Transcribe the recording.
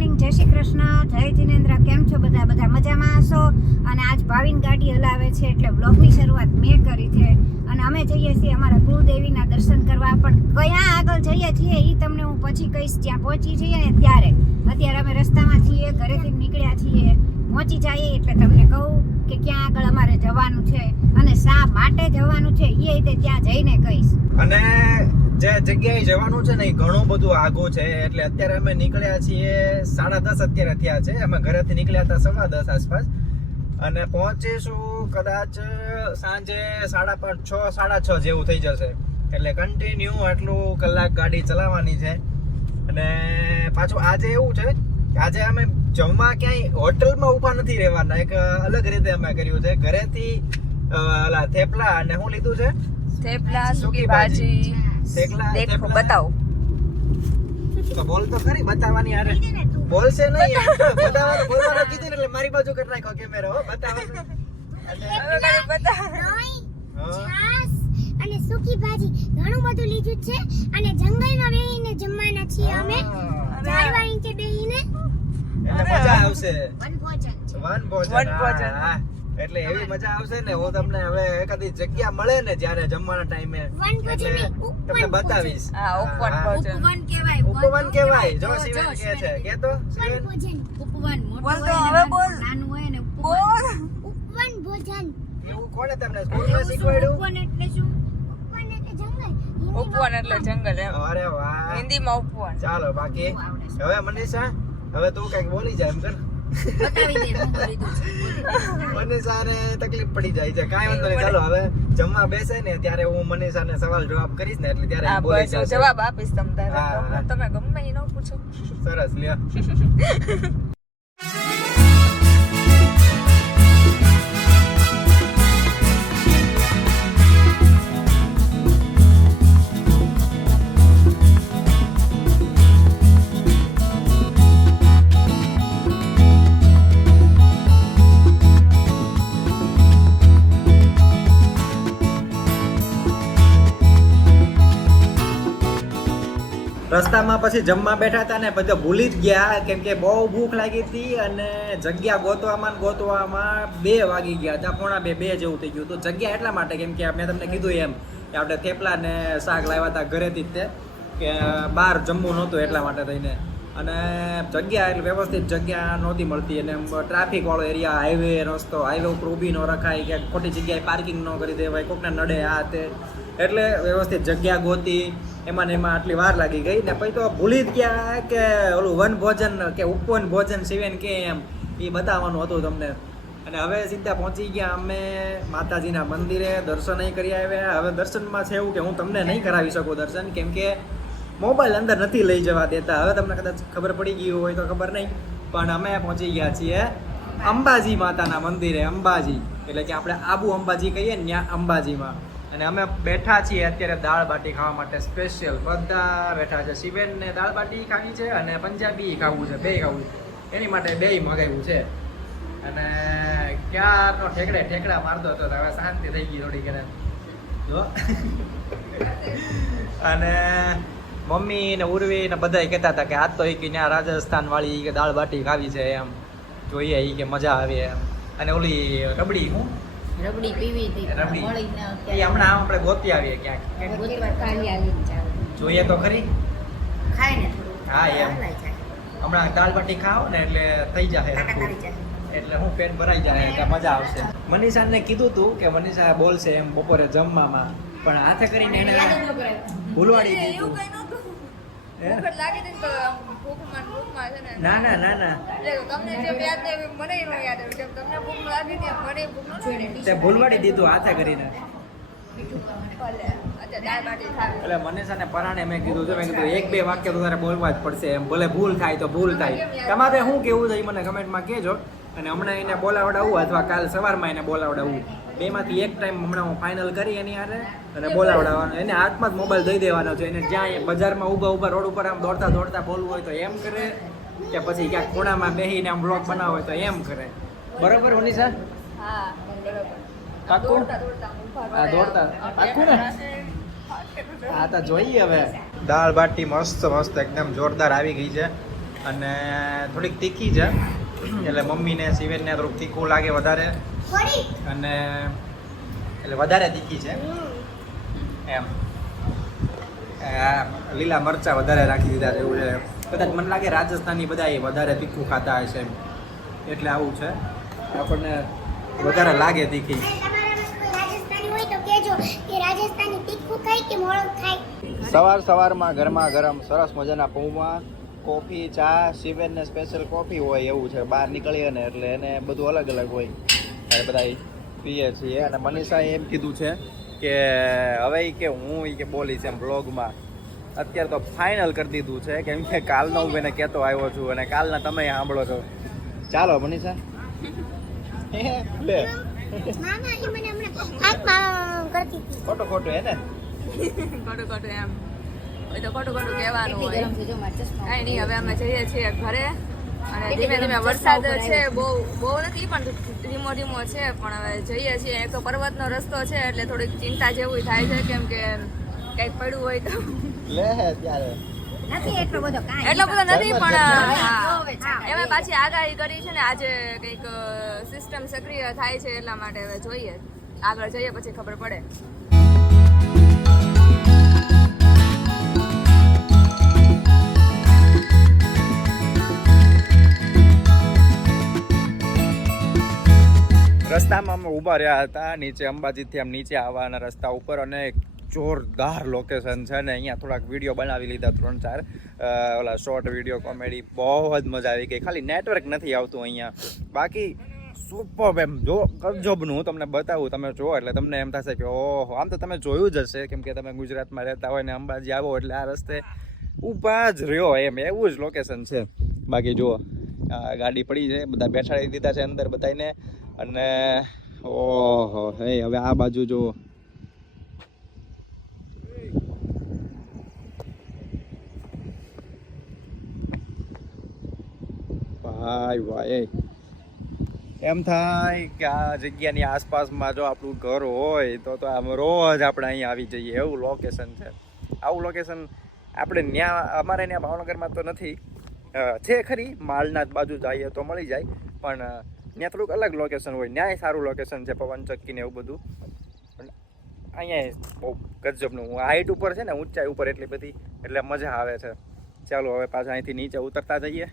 Morning, જય શ્રી કૃષ્ણ, જય જિનેન્દ્ર, કેમ છો બધા? બધા મજામાં હશો? અને આજ ભાવિન ગાડી હલાવે છે એટલે બ્લોગની શરૂઆત મેં કરી છે. અને અમે જઈએ છીએ અમારા કુળદેવીના દર્શન કરવા, પણ કયા આગળ જઈએ છીએ એ તમને હું પછી કહીશ ત્યાં પહોંચી જઈએ ને ત્યારે. અત્યારે અમે રસ્તામાં છીએ, ઘરેથી નીકળ્યા છીએ, પહોંચી જઈએ એટલે તમને કહું કે ક્યાં આગળ અમારે જવાનું છે અને શા માટે જવાનું છે એ રીતે ત્યાં જઈને કહીશ. અને જે જગ્યાએ જવાનું છે ને એ ઘણું બધું આગું છે. એટલે અત્યારે અમે નીકળ્યા છીએ સાડા દસ અત્યારે થયા છે. અમે ઘરેથી નીકળ્યા હતા સવા દસ આસપાસ. અને પહોંચીશું કદાચ સાંજે સાડા પાંચ છ સાડા છ જેવું થઈ જશે. એટલે કન્ટિન્યુ આટલું કલાક ગાડી ચલાવવાની છે. અને પાછું આજે એવું છે કે આજે અમે જમવા ક્યાંય હોટલમાં ઊભા નથી રહેવાના. એક અલગ રીતે અમે કર્યું છે. ઘરેથી ઓલા થેપલા અને શું લીધું છે? થેપલા સૂકી ભાજી. દેખો બતાવો. તો બોલ તો ખરી બતાવવાની આરે બોલશે નહીં બતાવવાનું બોલવાનું કીધું એટલે મારી બાજુ કરી નાખો કેમેરો હો બતાવવાનું. અને- સૂકી ભાજી ઘણું બધું લીધું છે અને જંગલમાં બેહીને જમવાના છીએ અમે. ચારવા ઝાડવા નીચે બેહીને. એટલે મજા આવશે. વનભોજન છે. વન ભોજન વનભોજન. હા, હા. એટલે એવી મજા આવશે ને હું તમને હવે એકાદી જગ્યા મળે ને જ્યારે જમવાના ટાઈમે એટલે તમને બતાવીશ. હા, ઉપવન. ઉપવન કહેવાય ઉપવન કહેવાય. જો જો, શિવેન કહે છે. કે તો શિવેન? ઉપવન બોલ તો, હવે બોલ. નાનું હોય ને બોલ. ઉપવન ભોજન. એવું કોણે તમને સ્કૂલમાં શીખવાડ્યું? ઉપવન એટલે શું? ઉપવન એટલે જંગલ. ઉપવન એટલે જંગલ એમ. અરે વાહ. હિન્દીમાં ઉપવન. ચાલો બાકી. હવે મનીષા હવે તું કંઈક બોલી જાય એમ કર બતાવી દે હું બોલી દઉં છું. મનીષાને તકલીફ પડી જાય છે કાંઈ વાંધો નહીં. ચાલો હવે જમવા બેસે ને ત્યારે હું મનીષાને સવાલ જવાબ કરીશ ને એટલે ત્યારે બોલી જવાબ આપીશ હા. તમે ગમે એ ન પૂછો. સરસ લ્યો. પછી જમવા બેઠા હતા ને પછી ભૂલી જ ગયા, કેમ કે બહુ ભૂખ લાગી હતી અને જગ્યા ગોતવામાં ગોતવામાં બે વાગી ગયા હતા, પોણા બે બે જેવું થઈ ગયું તો જગ્યા એટલા માટે કેમ કે મેં તમને કીધું એમ કે આપણે થેપલા ને શાક લાવ્યા હતા ઘરેથી જ તે, કે બહાર જમવું નહોતું એટલા માટે થઈને. અને જગ્યા એટલે વ્યવસ્થિત જગ્યા નહોતી મળતી અને ટ્રાફિક વાળો એરિયા, હાઈવે, રસ્તો, હાઈવે ઉપર ઊભી ન રખાય કે ખોટી જગ્યાએ પાર્કિંગ ન કરી દેવાય, કોકને નડે આ તે. એટલે વ્યવસ્થિત જગ્યા ગોતી, એમાં ને એમાં આટલી વાર લાગી ગઈ. ને પછી તો ભૂલી જ ગયા કે ઓલું વન ભોજન કે ઉપવન ભોજન સિવેન કે એમ, એ બતાવવાનું હતું તમને. અને હવે સીધા પહોંચી ગયા અમે માતાજીના મંદિરે, દર્શન કરી આવ્યા. હવે દર્શનમાં છે એવું કે હું તમને નહીં કરાવી શકું દર્શન, કેમ કે મોબાઈલ અંદર નથી લઈ જવા દેતા. હવે તમને કદાચ ખબર પડી ગઈ હોય તો ખબર નહીં, પણ અમે પહોંચી ગયા છીએ અંબાજી માતાના મંદિરે, અંબાજી. એટલે કે આપણે આબુ અંબાજી કહીએ ને ત્યાં અંબાજીમાં. અને અમે બેઠા છીએ અત્યારે દાળ બાટી ખાવા માટે સ્પેશિયલ બધા બેઠા છે. શિવેનને દાળ બાટી ખાવી છે અને પંજાબી ખાવું છે. બે ખાવું છે. એની માટે બે મગાવ્યું છે. અને ક્યારનો ઠેકડે ઠેકડા મારતો હતો હવે શાંતિ થઈ ગઈ થોડી ઘરે જો. અને મમ્મી ને ઉર્વી ને બધા કહેતા હતા કે આ તો એ કે ત્યાં રાજસ્થાન વાળી કે દાળ બાટી ખાવી છે એમ. જોઈએ એ કે મજા આવે એમ. અને ઓલી રબડી હું? રબડી પીવી હતી. રબડી. મળી ન એ હમણાં આપણે ગોતી આવીએ ક્યાંક. ગોતવા કાઢી આવીને જાવ. જોઈએ તો ખરી. ખાય ને થોડું. હા, એમ. હમણાં દાળ બાટી ખાઓ ને એટલે થઈ જશે જાય. એટલે હું પેટ ભરાઈ જાય એટલે મજા આવશે. મનીષાને કીધું તું કે મનીષા બોલશે એમ બપોરે જમવામાં પણ હાથે કરીને એને. ભૂલવાડી દીધું. ને ને ભૂખમાં છે ને. ના ના ના ના. તમને જેમ યાદ નહીં મને ન યાદ આવ્યું જેમ તમને ભૂખ લાગી હતી મને ભૂખ ન તે ભૂલવાડી દીધું હાથે કરીને. એટલે મનીષાને પરાણે મેં કીધું છે મેં કીધું એક બે વાક્ય તો તારે બોલવા જ પડશે એમ. ભલે ભૂલ થાય તો ભૂલ થાય. તમારે શું કેવું છે મને કમેન્ટમાં કહેજો. અને હમણાં એને બોલાવડાવું અથવા કાલ સવારમાં એને બોલાવડાવું. બેમાંથી એક ટાઈમ હમણાં હું ફાઇનલ કરી એની હારે અને બોલાવડાવવાનો. એને હાથમાં જ મોબાઈલ દઈ દેવાનો છે. એને જ્યાં એ બજારમાં ઊભા ઊભા રોડ ઉપર આમ દોડતા દોડતા બોલવું હોય તો એમ કરે કે પછી ક્યાંક ખૂણામાં બેસીને આમ બ્લોગ બનાવો હોય તો એમ કરે. બરોબર હા બરોબર. પાક્કું? દોડતા દોડતા હા, દોડતા. પાક્કું ને? હા તો જોઈએ હવે. દાળ બાટી મસ્ત મસ્ત એકદમ જોરદાર આવી ગઈ છે અને થોડીક તીખી છે. એટલે મમ્મીને શિવેનને થોડુંક તીખું લાગે વધારે. અને એટલે વધારે તીખી છે. એમ. લીલા મરચા વધારે રાખી દીધા છે એવું છે. કદાચ મને લાગે રાજસ્થાની બધા એ વધારે તીખું ખાતા હશે એમ. એટલે આવું છે. આપણને વધારે લાગે તીખી. સવાર સવારમાં ગરમા ગરમ સરસ મજાના પૌમાં કોફી ચા શિવેનને સ્પેશિયલ કોફી હોય એવું છે. બહાર નીકળીએ ને એટલે એને બધું અલગ અલગ હોય. ત્યારે બધા પીએ છીએ. અને મનીષાએ એમ કીધું છે કે હવે કે હું કે બોલીશ એમ બ્લોગમાં અત્યારે તો ફાઇનલ કરી દીધું છે. કેમ કે કાલનો હું એને કહેતો આવ્યો છું અને કાલના તમે સાંભળો છો. ચાલો મનીષા. લે ખોટો ખોટો હે ને? ખોટું ખોટું એમ. તો ખોટું ખોટું કહેવાનું હોય. હવે અમે જઈએ છીએ ઘરે. અને ધીમે ધીમે વરસાદ છે બહુ બહુ નથી પણ ધીમો ધીમો છે. પણ હવે જઈએ છીએ એક તો પર્વતનો રસ્તો છે એટલે થોડીક ચિંતા જેવું થાય છે કેમ કે કંઈક પડ્યું હોય તો. લે ત્યારે નથી એટલો બધો કાંઈ. એટલો બધો નથી પણ. એમાં પાછી આગાહી કરી છે ને આજે કંઈક સિસ્ટમ સક્રિય થાય છે એટલા માટે હવે જોઈએ. આગળ જઈએ પછી ખબર પડે. રસ્તામાં અમે ઊભા રહ્યા હતા, નીચે અંબાજીથી આમ નીચે આવવાના રસ્તા ઉપર અને જોરદાર લોકેશન છે ને અહીંયા થોડાક વીડિયો બનાવી લીધા ત્રણ ચાર. ઓલા શોર્ટ વીડિયો કોમેડી બહુ જ મજા આવી ગઈ. ખાલી નેટવર્ક નથી આવતું અહીંયા. બાકી સુપર એમ. જો ગજબનું હું તમને બતાવું, તમે જુઓ એટલે તમને એમ થશે કે ઓહો, આમ તો તમે જોયું જ હશે કેમ કે તમે ગુજરાતમાં રહેતા હોય ને અંબાજી આવો એટલે આ રસ્તે ઊભા જ રહ્યો એમ. એવું જ લોકેશન છે. બાકી જુઓ ગાડી પડી છે, બધા બેઠાડી દીધા છે અંદર બધાને અને ઓહો, હે, હવે આ બાજુ જો ભાઈ ભાઈ એમ થાય કે આ જગ્યાની આસપાસમાં જો આપણું ઘર હોય, તો તો આમ રોજ આપણે અહીંયા આવી જઈએ. એવું લોકેશન છે. આવું લોકેશન આપણે ત્યાં અમારે ત્યાં ભાવનગરમાં તો નથી. છે ખરી, માલના બાજુ જઈએ તો મળી જાય. પણ ત્યાં થોડુંક અલગ લોકેશન હોય. ન્યાય સારું લોકેશન છે, પવન ને એવું બધું. અહીંયા બહુ ગજબનું. હાઈટ ઉપર છે ને, ઊંચાઈ ઉપર એટલી બધી, એટલે મજા આવે છે. ચાલો, હવે પાછા અહીંથી નીચે ઉતરતા જઈએ.